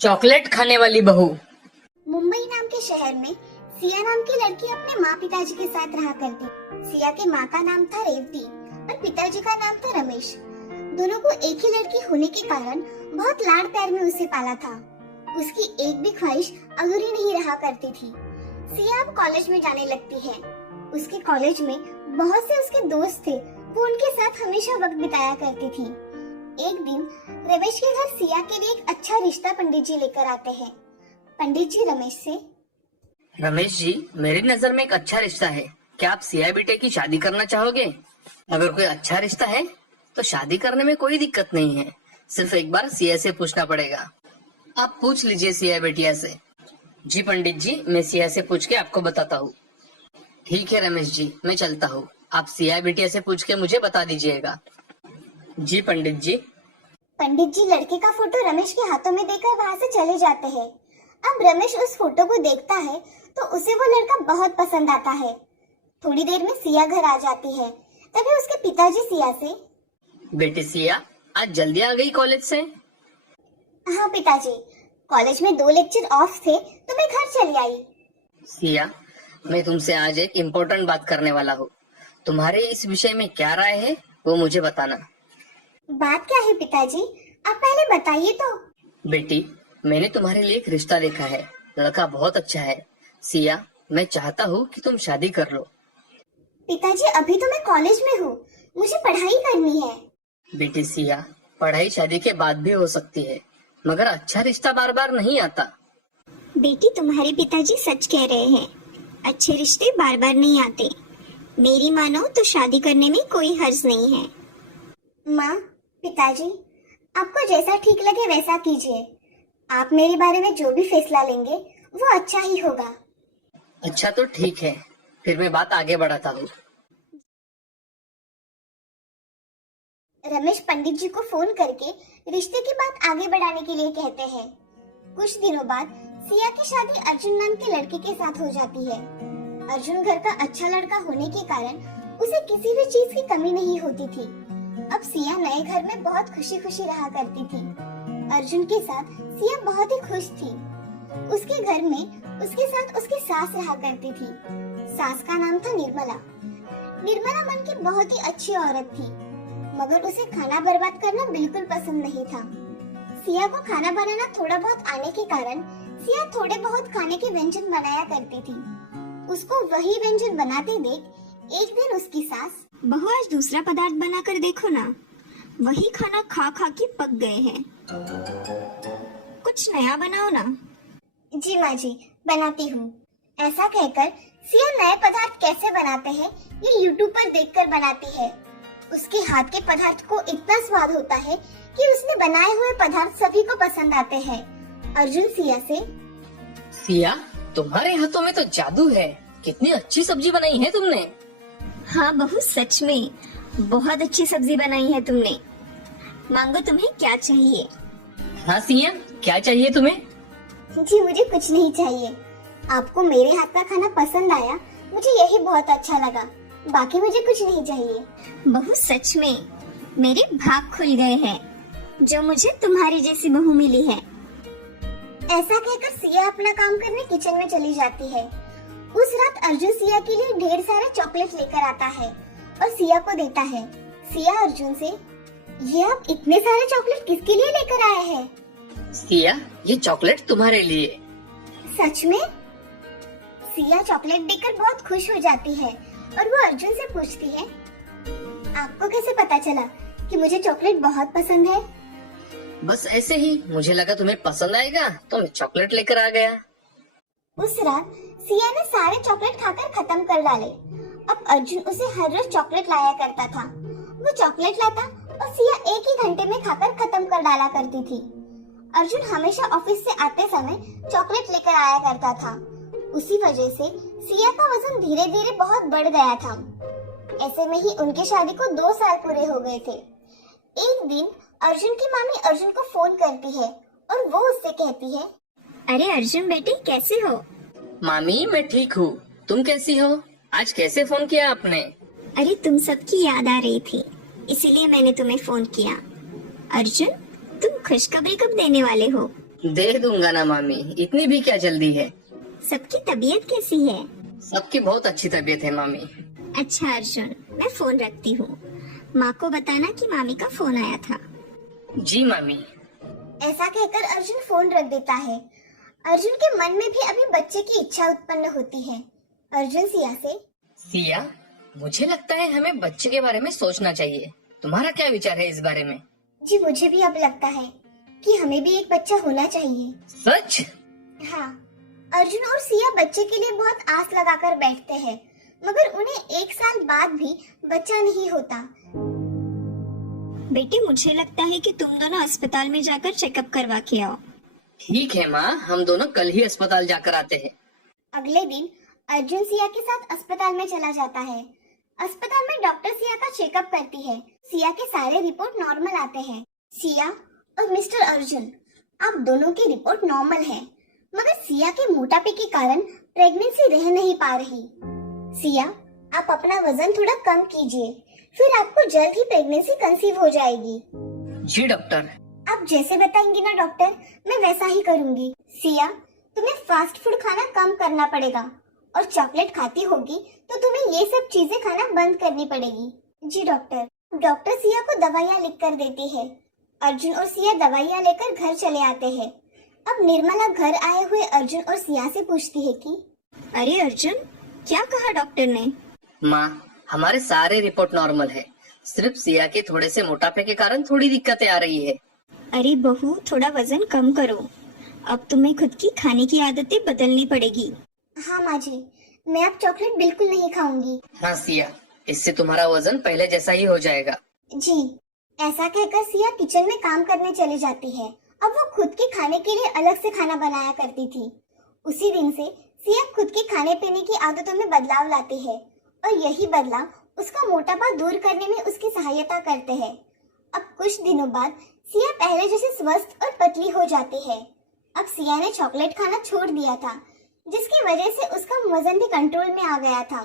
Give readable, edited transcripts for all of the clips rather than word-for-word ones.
Chocolate खाने वाली बहू। मुंबई नाम के शहर में सिया नाम की लड़की अपने माँ पिताजी के साथ रहा करती। सिया के माँ का नाम था रेवती और पिताजी का नाम था रमेश। दोनों को एक ही लड़की होने के कारण बहुत लाड़ प्यार में उसे पाला था। उसकी एक भी ख्वाहिश अधूरी नहीं रहा करती थी। सिया अब कॉलेज में जाने लगती है। उसके कॉलेज में बहुत से उसके दोस्त थे, वो उनके साथ हमेशा वक्त बिताया करती थी। एक दिन रमेश के घर सिया के लिए एक अच्छा रिश्ता पंडित जी लेकर आते हैं। पंडित जी रमेश जी, मेरी नजर में एक अच्छा रिश्ता है। क्या आप सिया बेटे की शादी करना चाहोगे? अगर कोई अच्छा रिश्ता है तो शादी करने में कोई दिक्कत नहीं है। सिर्फ एक बार सिया से पूछना पड़ेगा। आप पूछ लीजिए सिया बेटिया से। जी पंडित जी, मैं सिया से पूछ के आपको बताता हूँ। ठीक है रमेश जी, मैं चलता हूँ। आप सिया बेटिया से पूछ के मुझे बता दीजिएगा। जी पंडित जी। पंडित जी लड़के का फोटो रमेश के हाथों में देकर वहाँ से चले जाते हैं। अब रमेश उस फोटो को देखता है तो उसे वो लड़का बहुत पसंद आता है। थोड़ी देर में सिया घर आ जाती है। तभी उसके पिताजी सिया से, बेटी सिया, आज जल्दी आ गई कॉलेज से? हाँ पिताजी, कॉलेज में 2 लेक्चर ऑफ थे तो मैं घर चली आई। सिया, मैं तुमसे आज एक इम्पोर्टेंट बात करने वाला हूँ। तुम्हारे इस विषय में क्या राय है वो मुझे बताना। बात क्या है पिताजी, आप पहले बताइए तो। बेटी, मैंने तुम्हारे लिए एक रिश्ता देखा है। लड़का बहुत अच्छा है। सिया, मैं चाहता हूँ कि तुम शादी कर लो। पिताजी अभी तो मैं कॉलेज में हूँ, मुझे पढ़ाई करनी है। बेटी सिया, पढ़ाई शादी के बाद भी हो सकती है, मगर अच्छा रिश्ता बार बार नहीं आता। बेटी तुम्हारे पिताजी सच कह रहे हैं, अच्छे रिश्ते बार बार नहीं आते। मेरी मानो तो शादी करने में कोई हर्ज नहीं है। माँ, पिताजी, आपको जैसा ठीक लगे वैसा कीजिए। आप मेरे बारे में जो भी फैसला लेंगे वो अच्छा ही होगा। अच्छा तो ठीक है, फिर मैं बात आगे बढ़ाता हूँ। रमेश पंडित जी को फोन करके रिश्ते की बात आगे बढ़ाने के लिए कहते हैं। कुछ दिनों बाद सिया की शादी अर्जुन नाम के लड़के के साथ हो जाती है। अर्जुन घर का अच्छा लड़का होने के कारण उसे किसी भी चीज की कमी नहीं होती थी। अब सिया नए घर में बहुत खुशी खुशी रहा करती थी। अर्जुन के साथ सिया बहुत ही खुश थी। उसके घर में उसके साथ उसकी सास रहा करती थी। सास का नाम था निर्मला। निर्मला मन की बहुत ही अच्छी औरत थी, मगर उसे खाना बर्बाद करना बिल्कुल पसंद नहीं था। सिया को खाना बनाना थोड़ा बहुत आने के कारण सिया थोड़े बहुत खाने के व्यंजन बनाया करती थी। उसको वही व्यंजन बनाते देख एक दिन उसकी सास, बहू आज दूसरा पदार्थ बनाकर देखो ना, वही खाना खा खा के पक गए हैं, कुछ नया बनाओ ना। जी माँ जी, बनाती हूँ। ऐसा कहकर सिया नए पदार्थ कैसे बनाते हैं ये यूट्यूब पर देखकर बनाती है। उसके हाथ के पदार्थ को इतना स्वाद होता है कि उसने बनाए हुए पदार्थ सभी को पसंद आते हैं। अर्जुन सिया से, सिया, तुम्हारे हाथों में तो जादू है। कितनी अच्छी सब्जी बनाई है तुमने। हाँ बहू, सच में बहुत अच्छी सब्जी बनाई है तुमने। मांगो तुम्हें क्या चाहिए। हाँ सिया, क्या चाहिए तुम्हें? जी मुझे कुछ नहीं चाहिए। आपको मेरे हाथ का खाना पसंद आया, मुझे यही बहुत अच्छा लगा। बाकी मुझे कुछ नहीं चाहिए। बहू सच में मेरे भाग खुल गए हैं, जो मुझे तुम्हारी जैसी बहू मिली है। ऐसा कहकर सिया अपना काम करने किचन में चली जाती है। उस रात अर्जुन सिया के लिए ढेर सारे चॉकलेट लेकर आता है और सिया को देता है। सिया अर्जुन से, ये आप इतने सारे चॉकलेट किसके लिए लेकर आए हैं? सिया, ये चॉकलेट तुम्हारे लिए। सच में? सिया चॉकलेट देखकर बहुत खुश हो जाती है और वो अर्जुन से पूछती है, आपको कैसे पता चला कि मुझे चॉकलेट बहुत पसंद है? बस ऐसे ही, मुझे लगा तुम्हें पसंद आएगा तो मैं चॉकलेट लेकर आ गया। उस रात सिया ने सारे चॉकलेट खाकर खत्म कर डाले। अब अर्जुन उसे हर रोज चॉकलेट लाया करता था। वो चॉकलेट लाता और सिया एक ही घंटे में खाकर खत्म कर डाला करती थी। अर्जुन हमेशा ऑफिस से आते समय चॉकलेट लेकर आया करता था। उसी वजह से सिया का वजन धीरे धीरे बहुत बढ़ गया था। ऐसे में ही उनकी शादी को 2 साल पूरे हो गए थे। एक दिन अर्जुन की मामी अर्जुन को फोन करती है और वो उससे कहती है, अरे अर्जुन बेटे, कैसे हो? मामी, मैं ठीक हूँ। तुम कैसी हो? आज कैसे फोन किया आपने? अरे तुम सबकी याद आ रही थी, इसीलिए मैंने तुम्हें फोन किया। अर्जुन, तुम खुशखबरी कब देने वाले हो? दे दूंगा ना मामी, इतनी भी क्या जल्दी है। सबकी तबीयत कैसी है? सबकी बहुत अच्छी तबीयत है मामी। अच्छा अर्जुन, मैं फोन रखती हूँ। माँ को बताना कि मामी का फोन आया था। जी मामी। ऐसा कहकर अर्जुन फोन रख देता है। अर्जुन के मन में भी अभी बच्चे की इच्छा उत्पन्न होती है। अर्जुन सिया से, सिया, मुझे लगता है हमें बच्चे के बारे में सोचना चाहिए। तुम्हारा क्या विचार है इस बारे में? जी मुझे भी अब लगता है कि हमें भी एक बच्चा होना चाहिए। सच? हाँ, अर्जुन और सिया बच्चे के लिए बहुत आस लगाकर बैठते हैं, मगर उन्हें 1 साल बाद भी बच्चा नहीं होता। बेटी, मुझे लगता है कि तुम दोनों अस्पताल में जाकर चेकअप करवा के आओ। ठीक है माँ, हम दोनों कल ही अस्पताल जाकर आते हैं। अगले दिन अर्जुन सिया के साथ अस्पताल में चला जाता है। अस्पताल में डॉक्टर सिया का चेकअप करती है। सिया के सारे रिपोर्ट नॉर्मल आते हैं। सिया और मिस्टर अर्जुन, आप दोनों की रिपोर्ट नॉर्मल है, मगर सिया के मोटापे के कारण प्रेगनेंसी रह नहीं पा रही। सिया, आप अपना वजन थोड़ा कम कीजिए, फिर आपको जल्द ही प्रेगनेंसी कंसीव हो जाएगी। जी डॉक्टर। आप जैसे बताएंगे ना डॉक्टर, मैं वैसा ही करूंगी। सिया, तुम्हें फास्ट फूड खाना कम करना पड़ेगा और चॉकलेट खाती होगी तो तुम्हें ये सब चीजें खाना बंद करनी पड़ेगी। जी डॉक्टर। डॉक्टर सिया को दवाइयाँ लिख कर देती है। अर्जुन और सिया दवाइयाँ लेकर घर चले आते हैं। अब निर्मला घर आए हुए अर्जुन और सिया से पूछती है कि अरे अर्जुन, क्या कहा डॉक्टर ने? माँ, हमारे सारे रिपोर्ट नॉर्मल है, सिर्फ सिया के थोड़े से मोटापे के कारण थोड़ी दिक्कतें आ रही है। अरे बहू, थोड़ा वजन कम करो। अब तुम्हें खुद की खाने की आदतें बदलनी पड़ेगी। हाँ माँ जी, मैं अब चॉकलेट बिल्कुल नहीं खाऊंगी। हाँ सिया, इससे तुम्हारा वजन पहले जैसा ही हो जाएगा। जी। ऐसा कहकर सिया किचन में काम करने चली जाती है। अब वो खुद के खाने के लिए अलग से खाना बनाया करती थी। उसी दिन से सिया खुद के खाने पीने की आदतों में बदलाव लाती है और यही बदलाव उसका मोटापा दूर करने में उसकी सहायता करते हैं। अब कुछ दिनों बाद सिया पहले जैसे स्वस्थ और पतली हो जाती है। अब सिया ने चॉकलेट खाना छोड़ दिया था, जिसकी वजह से उसका वजन भी कंट्रोल में आ गया था।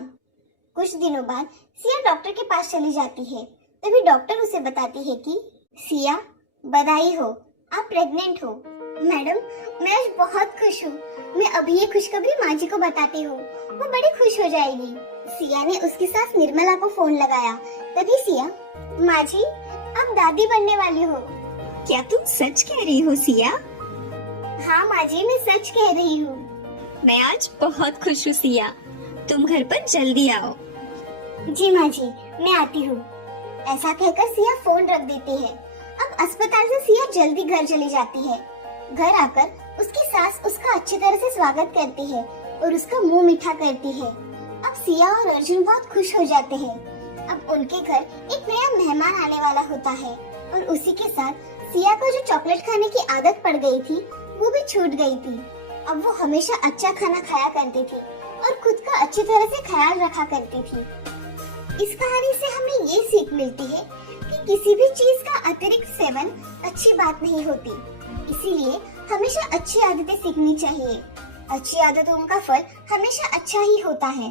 कुछ दिनों बाद सिया डॉक्टर के पास चली जाती है। तभी डॉक्टर उसे बताती है कि सिया, बधाई हो, आप प्रेग्नेंट हो। मैडम, मैं आज बहुत खुश हूँ। मैं अभी ये खुशखबरी माँ जी को बताती हूँ, वो बड़ी खुश हो जाएगी। सिया ने उसकी सास निर्मला को फोन लगाया। तभी सिया, माँ जी, आप दादी बनने वाली हो। क्या तुम सच कह रही हो सिया? हाँ माँ जी, मैं सच कह रही हूँ। मैं आज बहुत खुश हूँ सिया। तुम घर पर जल्दी आओ। जी माँ जी, मैं आती हूँ। ऐसा कहकर सिया फोन रख देती है। अब अस्पताल से सिया जल्दी घर चली जाती है। घर आकर उसकी सास उसका अच्छी तरह से स्वागत करती है और उसका मुंह मीठा करती है। अब सिया और अर्जुन बहुत खुश हो जाते हैं। अब उनके घर एक नया मेहमान आने वाला होता है और उसी के साथ सिया को जो चॉकलेट खाने की आदत पड़ गई थी, वो भी छूट गई थी। अब वो हमेशा अच्छा खाना खाया करती थी और खुद का अच्छी तरह से ख्याल रखा करती थी। इस कहानी से हमें ये सीख मिलती है कि किसी भी चीज का अतिरिक्त सेवन अच्छी बात नहीं होती। इसीलिए हमेशा अच्छी आदतें सीखनी चाहिए। अच्छी आदतों का फल हमेशा अच्छा ही होता है।